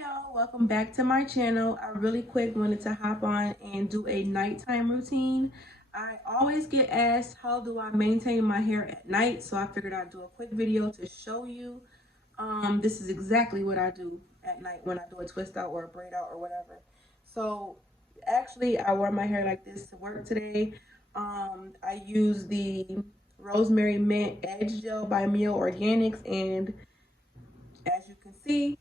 y'all, welcome back to my channel. I really quick wanted to hop on and do a nighttime routine. I always get asked how do I maintain my hair at night, so I figured I'd do a quick video to show you. This is exactly what I do at night when I do a twist out or a braid out or whatever. So actually I wore my hair like this to work today. I use the rosemary mint edge gel by Mio Organics, and as you can see,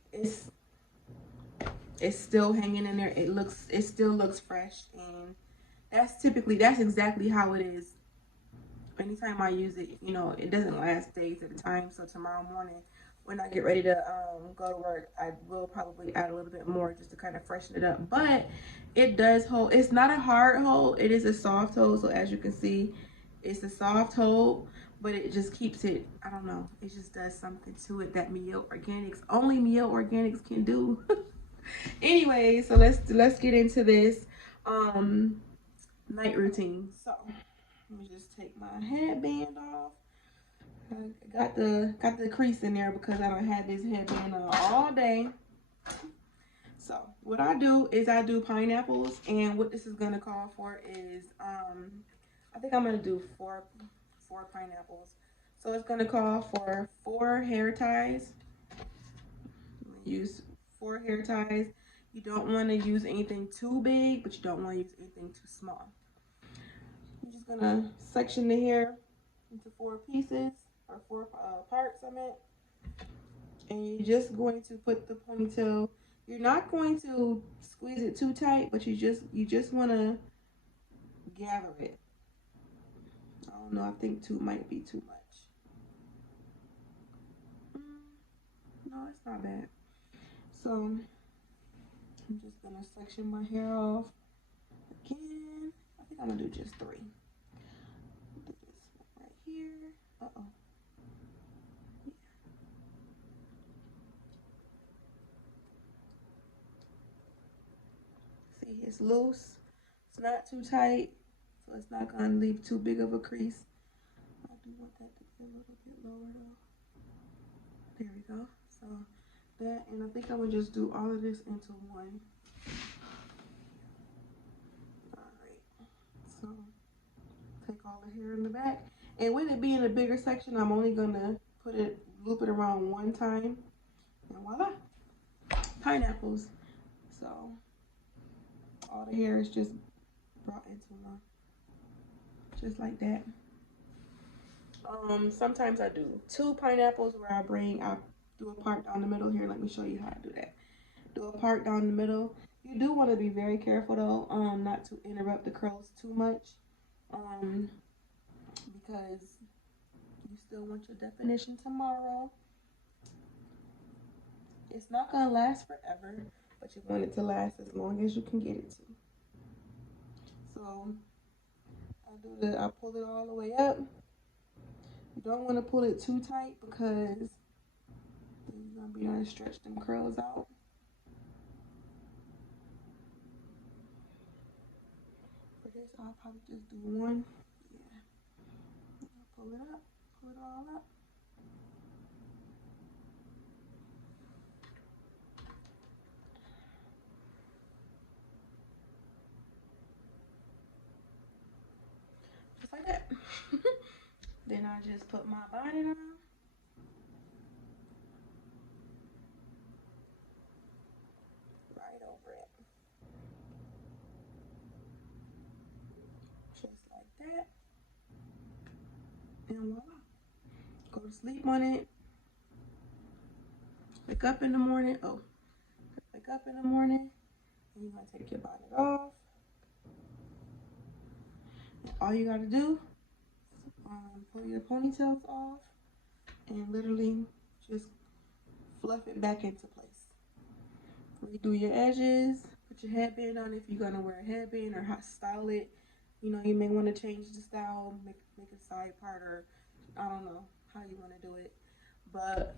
it's still hanging in there. It still looks fresh, and that's exactly how it is. Anytime I use it, it doesn't last days at a time. So tomorrow morning, when I get ready to go to work, I will probably add a little bit more just to kind of freshen it up. But it does hold. It's not a hard hold. It is a soft hold. So as you can see, it's a soft hold, but it just keeps it. I don't know. It just does something to it that only Mio Organics can do. Anyway, so let's get into this night routine. So let me just take my headband off. I got the crease in there because I don't have this headband on all day. So what I do is I do pineapples, and what this is gonna call for is I think I'm gonna do four pineapples. So it's gonna call for 4 hair ties. Use 4 hair ties. You don't want to use anything too big, but you don't want to use anything too small. I'm just gonna section the hair into 4 pieces, or 4 parts, I meant. And you're just going to put the ponytail. You're not going to squeeze it too tight, but you just want to gather it. I don't know. I think 2 might be too much. No, it's not bad. So I'm just gonna section my hair off again. I think I'm gonna do just 3. Do this right here. Uh-oh. Yeah. See, it's loose. It's not too tight, so it's not gonna leave too big of a crease. I do want that to be a little bit lower though. There we go. So that, and I think I'm gonna just do all of this into one. Alright. So take all the hair in the back. And with it being a bigger section, I'm only gonna loop it around 1 time. And voila. Pineapples. So all the hair is just brought into one. Just like that. Sometimes I do 2 pineapples where I do a part down the middle here. Let me show you how to do that. Do a part down the middle. You do want to be very careful though, not to interrupt the curls too much, because you still want your definition tomorrow. It's not gonna last forever, but you want it to last as long as you can get it to. So I pull it all the way up. You don't want to pull it too tight because you're gonna be trying to stretch them curls out. For this, I'll probably just do 1. Yeah. Pull it up. Pull it all up. Just like that. Then I just put my bonnet on. Right over it. Just like that. And voila. Go to sleep on it. Wake up in the morning. Oh. Wake up in the morning. And you're going to take your bonnet off. And all you got to do is pull your ponytails off and literally just fluff it back into place. Redo your edges. Put your headband on if you're going to wear a headband, or how style it. You know, you may want to change the style, make a side part, or I don't know how you want to do it. But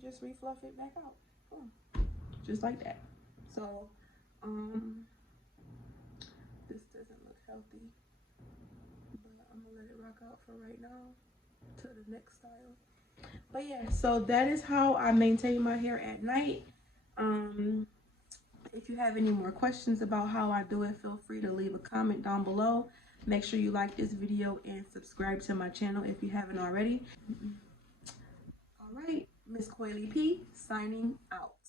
just refluff it back out. Just like that. So this doesn't look healthy, but I'm gonna let it rock out for right now to the next style. But yeah, so that is how I maintain my hair at night. If you have any more questions about how I do it, feel free to leave a comment down below. Make sure you like this video and subscribe to my channel if you haven't already. All right, Ms. CoilyP signing out.